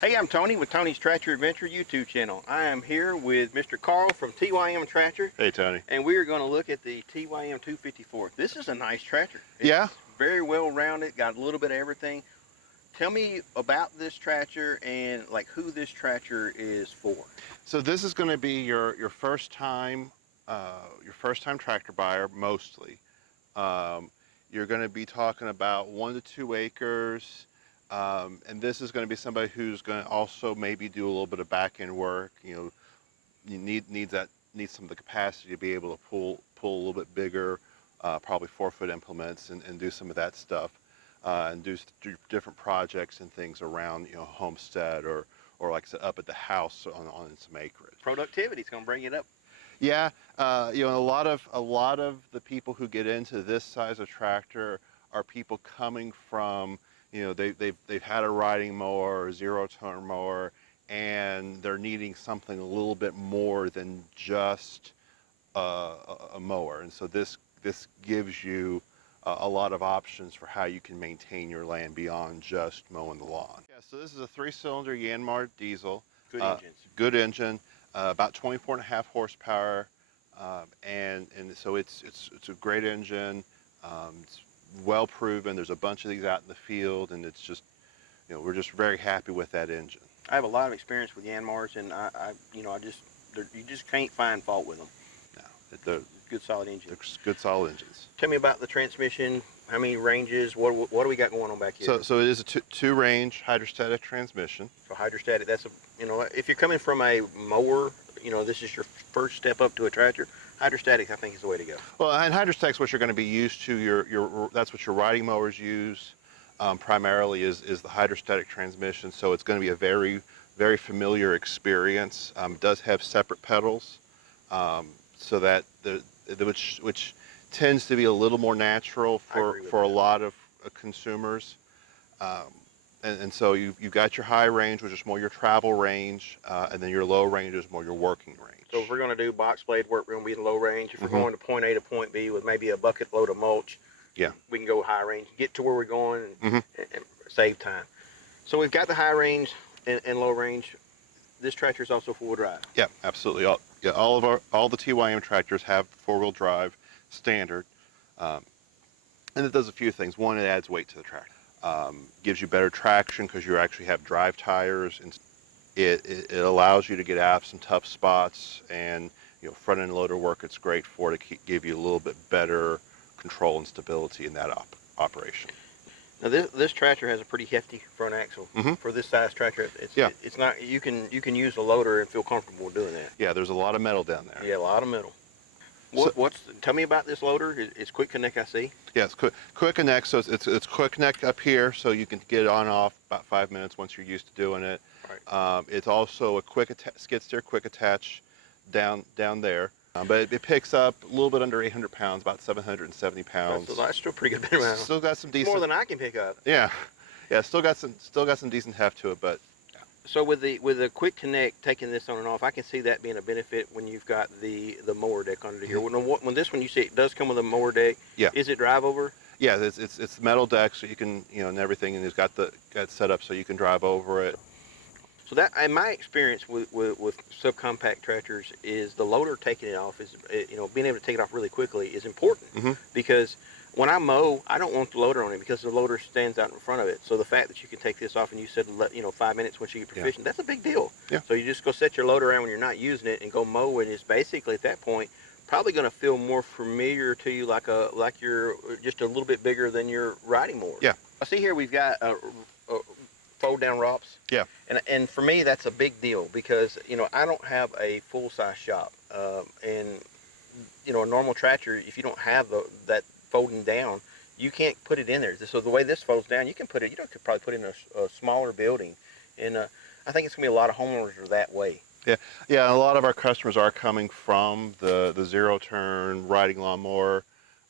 Hey, I'm Tony with Tony's Tractor Adventure YouTube channel. I am here with Mr. Carl from TYM Tractor. Hey, Tony. And we are going to look at the TYM 254. This is a nice tractor. Yeah. It's very well rounded, got a little bit of everything. Tell me about this tractor and like who this tractor is for. So this is going to be your first time tractor buyer mostly. You're going to be talking about 1 to 2 acres, and this is going to be somebody who's going to also maybe do a little bit of back end work. You needs some of the capacity to be able to pull a little bit bigger, probably 4-foot implements, and do some of that stuff, and do different projects and things around homestead or like I said, up at the house on some acreage. Productivity is going to bring it up. Yeah, a lot of the people who get into this size of tractor are people coming from, they've had a riding mower or zero-turn mower, and they're needing something a little bit more than just a mower. And so this gives you a lot of options for how you can maintain your land beyond just mowing the lawn. Yeah, so this is a 3-cylinder Yanmar diesel. Good engines. Good engine. About 24.5 horsepower, and so it's a great engine. It's well proven. There's a bunch of these out in the field, and it's just, we're just very happy with that engine. I have a lot of experience with Yanmars, and you just can't find fault with them. No, they're good solid engines. They're good solid engines. Tell me about the transmission. How many ranges? What do we got going on back here? So it is a two-range hydrostatic transmission. So hydrostatic, that's if you're coming from a mower, this is your first step up to a tractor. Hydrostatic, I think, is the way to go. Well, and hydrostatic is what you're going to be used to. That's what your riding mowers use primarily is the hydrostatic transmission. So it's going to be a very, very familiar experience. It does have separate pedals, so that which tends to be a little more natural for a lot of consumers. And so you've got your high range, which is more your travel range, and then your low range is more your working range. So if we're going to do box blade work, we're going to be in low range. If we're going to point A to point B with maybe a bucket load of mulch, yeah, we can go high range, get to where we're going, and save time. So we've got the high range and low range. This tractor is also 4-wheel drive. Yeah, absolutely. All the TYM tractors have 4-wheel drive standard, and it does a few things. One, it adds weight to the tractor. Gives you better traction because you actually have drive tires, and it allows you to get out of some tough spots, and front end loader work it's great for to give you a little bit better control and stability in that operation. Now this tractor has a pretty hefty front axle for this size tractor. It's not you can use a loader and feel comfortable doing that. Yeah, there's a lot of metal down there. Yeah, a lot of metal. Tell me about this loader. It's quick connect, I see. Yeah, it's quick connect. So it's quick connect up here, so you can get it on and off about 5 minutes once you're used to doing it. Right. It's also a skid steer quick attach down there, but it picks up a little bit under 800 pounds, about 770 pounds. So that's still a pretty good bit around. Still got some decent. More than I can pick up. Yeah, still got some decent heft to it, but. So with the quick connect, taking this on and off, I can see that being a benefit when you've got the mower deck under here. When this one, you see it does come with a mower deck. Yeah. Is it drive over? Yeah, it's metal deck, so you can and everything, and it's got set up so you can drive over it. So that, in my experience with subcompact tractors, is the loader taking it off is being able to take it off really quickly is important because when I mow, I don't want the loader on it because the loader stands out in front of it. So the fact that you can take this off and you said 5 minutes once you get proficient, that's a big deal. Yeah. So you just go set your loader around when you're not using it and go mow, and it's basically at that point probably going to feel more familiar to you, like you're just a little bit bigger than your riding mower. Yeah. I see here we've got fold down ROPS. Yeah. And for me that's a big deal because I don't have a full size shop, and a normal tractor, if you don't have that folding down, you can't put it in there. So the way this folds down, you can put it. Could probably put it in a smaller building, and I think it's gonna be a lot of homeowners are that way. Yeah. A lot of our customers are coming from the zero-turn riding lawnmower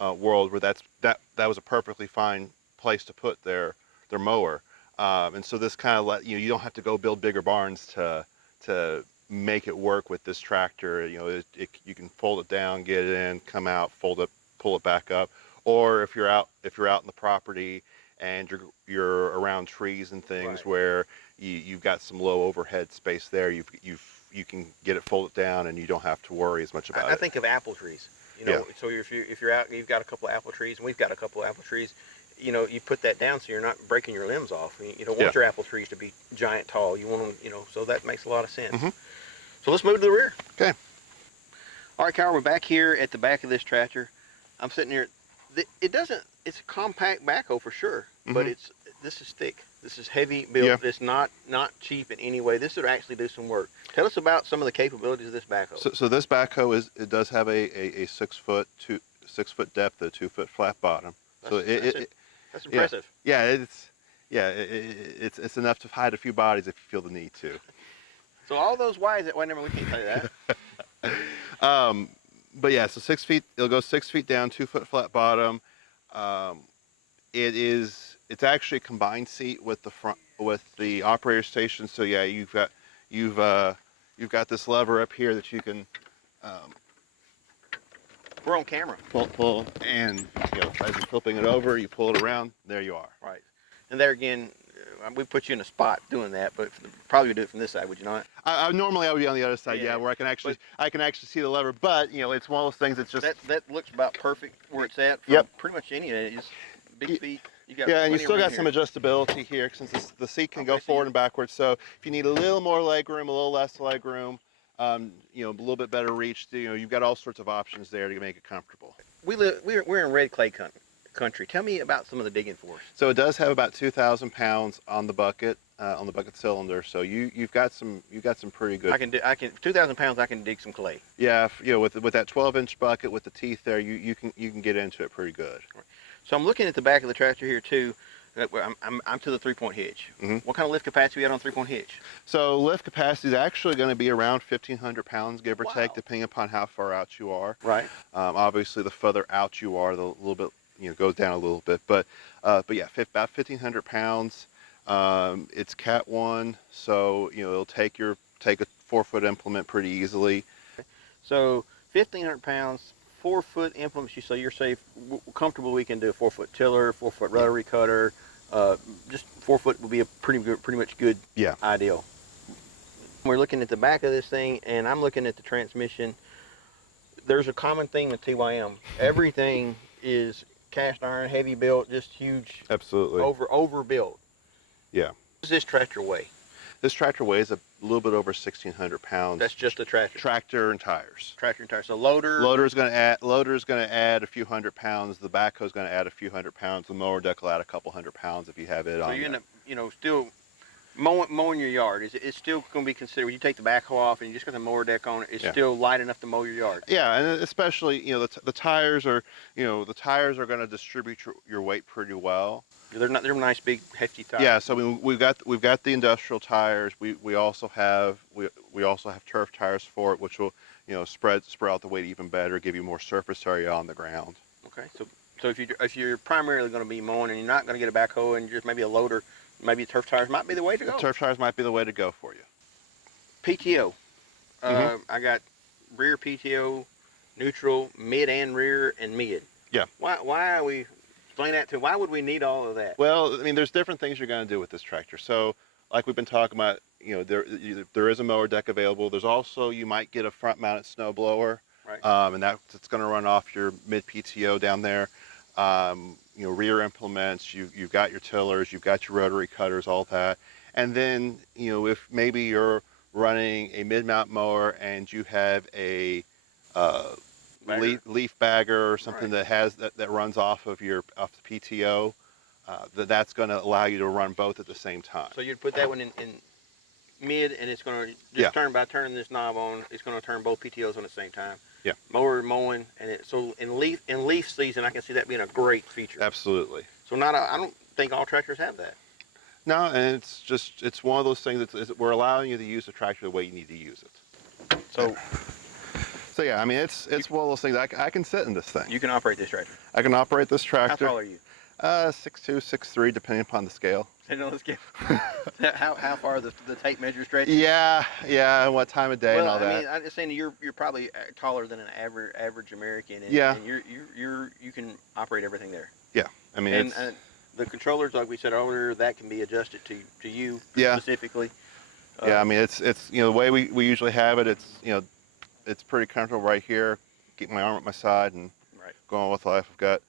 world, where that was a perfectly fine place to put their mower, and so this kind of you don't have to go build bigger barns to make it work with this tractor. You can fold it down, get it in, come out, fold it, pull it back up. Or if you're out in the property and you're around trees and things, right, where you've got some low overhead space there. You can get it folded down, and you don't have to worry as much about I it. think of apple trees. You know, so if you're out, you've got a couple of apple trees, and we've got a couple of apple trees. You know, you put that down so you're not breaking your limbs off. You don't want your apple trees to be giant tall. You want them, you know, so that makes a lot of sense. So let's move to the rear. Okay. All right, Kyle, we're back here at the back of this tractor. I'm sitting here. It doesn't. It's a compact backhoe for sure, but this is thick. This is heavy built. It's not cheap in any way. This would actually do some work. Tell us about some of the capabilities of this backhoe. So this backhoe does have a 6 foot 6 foot depth, a 2 foot flat bottom. That's impressive. It's enough to hide a few bodies if you feel the need to. So all those Y's that never we can't tell you that. But yeah, so 6 feet. It'll go 6 feet down, 2 foot flat bottom. It's actually a combined seat with the operator station. So yeah, you've got this lever up here that you can. We're on camera. Pull, and as you're flipping it over, you pull it around. There you are. Right, and there again, we put you in a spot doing that, but probably would do it from this side, would you not? Normally I would be on the other side, where I can actually see the lever. But it's one of those things that's just that looks about perfect where it's at. For pretty much any of it. It's big feet. You got and you still got some adjustability here since the seat can go forward and backwards. So if you need a little more leg room, a little less leg room, a little bit better reach, you've got all sorts of options there to make it comfortable. We're in red clay country. Tell me about some of the digging force. So it does have about 2,000 pounds on the bucket cylinder. So you've got some pretty good. 2,000 pounds. I can dig some clay. Yeah, with that 12-inch bucket with the teeth there, you can get into it pretty good. So I'm looking at the back of the tractor here too. I'm to the 3-point hitch. What kind of lift capacity we got on 3-point hitch? So lift capacity is actually going to be around 1,500 pounds, give or take, depending upon how far out you are. Right. Obviously, the further out you are, the little bit goes down a little bit. But yeah, about 1,500 pounds. It's Cat 1, so it'll take a 4-foot implement pretty easily. So 1,500 pounds. 4-foot implements, so you're safe, comfortable. We can do a 4-foot tiller, 4-foot rotary cutter. Just 4-foot would be a pretty much good ideal. We're looking at the back of this thing, and I'm looking at the transmission. There's a common theme with TYM. Everything is cast iron, heavy built, just huge. Absolutely. Overbuilt. Yeah. What does this tractor weigh? This tractor weighs a little bit over 1,600 pounds. That's just the tractor. Tractor and tires. Tractor and tires. So loader's going to add a few hundred pounds. The backhoe's going to add a few hundred pounds. The mower deck will add a couple hundred pounds if you have it on. So you end up, still mowing your yard. It's still going to be considered. When you take the backhoe off and you just got the mower deck on it, it's still light enough to mow your yard. Yeah, and especially the tires are going to distribute your weight pretty well. They're nice big hefty tires. Yeah, so we've got the industrial tires. We also have turf tires for it, which will spread out the weight even better, give you more surface area on the ground. Okay, so if you're primarily going to be mowing and you're not going to get a backhoe and just maybe a loader, maybe turf tires might be the way to go. Turf tires might be the way to go for you. PTO. I got rear PTO, neutral, mid and rear, and mid. Yeah. Why are we? Explain that to. Why would we need all of that? Well, I mean, there's different things you're going to do with this tractor. So, like we've been talking about, there is a mower deck available. There's also, you might get a front-mounted snow blower, right? And that's going to run off your mid PTO down there. Rear implements. You've got your tillers, you've got your rotary cutters, all that. And then, if maybe you're running a mid-mount mower and you have a leaf bagger or something that runs off the PTO, that's going to allow you to run both at the same time. So you'd put that one in mid, and it's going to just turning this knob on. It's going to turn both PTOs on at the same time. Yeah. Mower mowing, and so in leaf season, I can see that being a great feature. Absolutely. So I don't think all tractors have that. No, and it's one of those things that we're allowing you to use the tractor the way you need to use it. So yeah, I mean, it's one of those things. I can sit in this thing. You can operate this tractor. I can operate this tractor. How tall are you? 6'2", 6'3", depending upon the scale. Depending on the scale. How far the tape measure stretch? Yeah, and what time of day and all that. I mean, I'm just saying you're probably taller than an average American. And, yeah. And you can operate everything there. Yeah, I mean, the controllers, like we said earlier, that can be adjusted to you Yeah. specifically. Yeah, I mean, it's you know, the way we usually have it, it's, you know, it's pretty comfortable right here. Keep my arm at my side and Right. go on with life. I've got,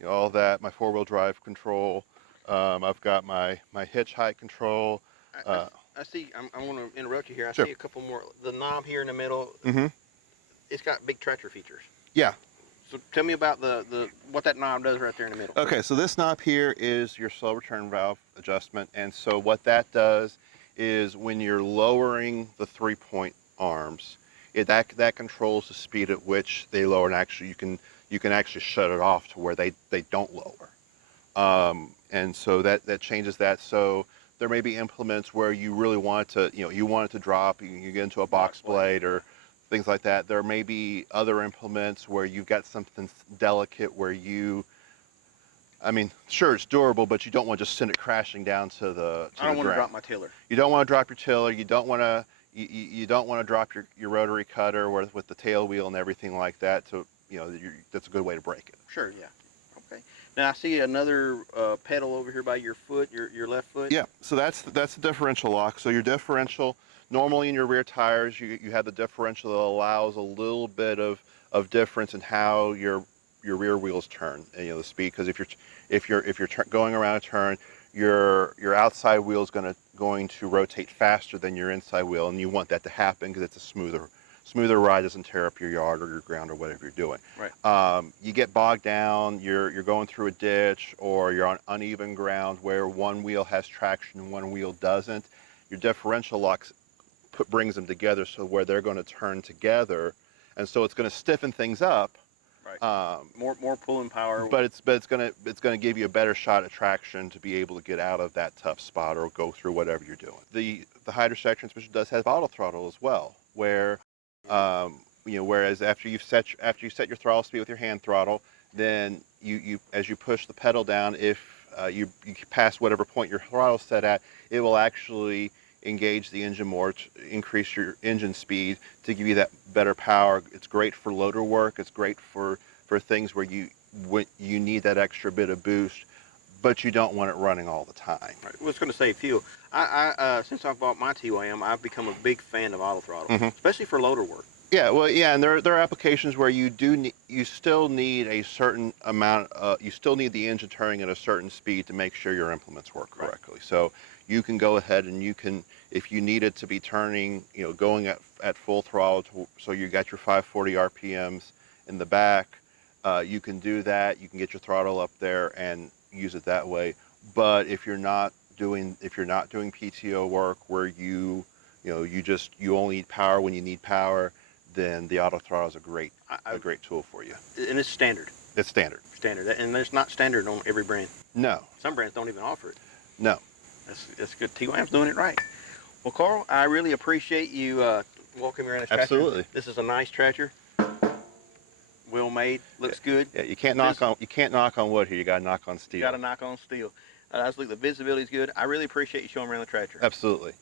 you know, all that, my four-wheel drive control. I've got my hitch height control. I, I, I see. I want to interrupt you here. I Sure. see a couple more. The knob here in the middle. Mm-hmm. It's got big tractor features. Yeah. So tell me about the what that knob does right there in the middle. Okay, so this knob here is your slow return valve adjustment, and so what that does is when you're lowering the 3-point arms, that controls the speed at which they lower, and actually you can actually shut it off to where they don't lower, and so that changes that. So there may be implements where you really want to, you know, you want it to drop, you get into a box blade or things like that. There may be other implements where you've got something delicate where you, I mean, sure, it's durable, but you don't want to just send it crashing down to the I don't want to ground. drop my tiller. You don't want to drop your tiller. You don't want to you don't want to drop your rotary cutter with the tail wheel and everything like that. So, you know, that's a good way to break it. Sure, yeah. Okay. Now I see another pedal over here by your foot, your left foot. Yeah, so that's the differential lock. So your differential, normally in your rear tires, you have the differential that allows a little bit of difference in how your rear wheels turn, and, you know, the speed. Because if you're going around a turn, your outside wheel is going to rotate faster than your inside wheel, and you want that to happen because it's a smoother ride, doesn't tear up your yard or your ground or whatever you're doing. Right. You get bogged down, you're going through a ditch, or you're on uneven ground where one wheel has traction and one wheel doesn't. Your differential locks brings them together so where they're going to turn together, and so it's going to stiffen things up. Right. More pulling power. But it's going to give you a better shot at traction to be able to get out of that tough spot or go through whatever you're doing. The Hydrostatic transmission does have auto throttle as well, where you know, whereas after you set your throttle speed with your hand throttle, then you as you push the pedal down, if you pass whatever point your throttle set at, it will actually engage the engine more to increase your engine speed to give you that better power. It's great for loader work. It's great for things where you need that extra bit of boost, but you don't want it running all the time. Right. Well, it's going to save fuel. I since I've bought my TYM, I've become a big fan of auto throttle, especially for loader work. Yeah, well, yeah, and there are applications where you still need a certain amount. You still need the engine turning at a certain speed to make sure your implements work correctly. Right. So you can go ahead and you can, if you need it to be turning, you know, going at full throttle, so you got your 540 RPMs in the back, you can do that. You can get your throttle up there and use it that way. But if you're not doing PTO work where you only need power when you need power, then the auto throttle is a great tool for you. And it's standard. It's standard. Standard, and it's not standard on every brand. No. Some brands don't even offer it. No. That's good. TYM's doing it right. Well, Carl, I really appreciate you walking me around this tractor. Absolutely. This is a nice tractor. Well made. Looks good. Yeah, you can't knock on wood here. You got to knock on steel. You got to knock on steel. I was looking. The visibility's good. I really appreciate you showing me around the tractor. Absolutely.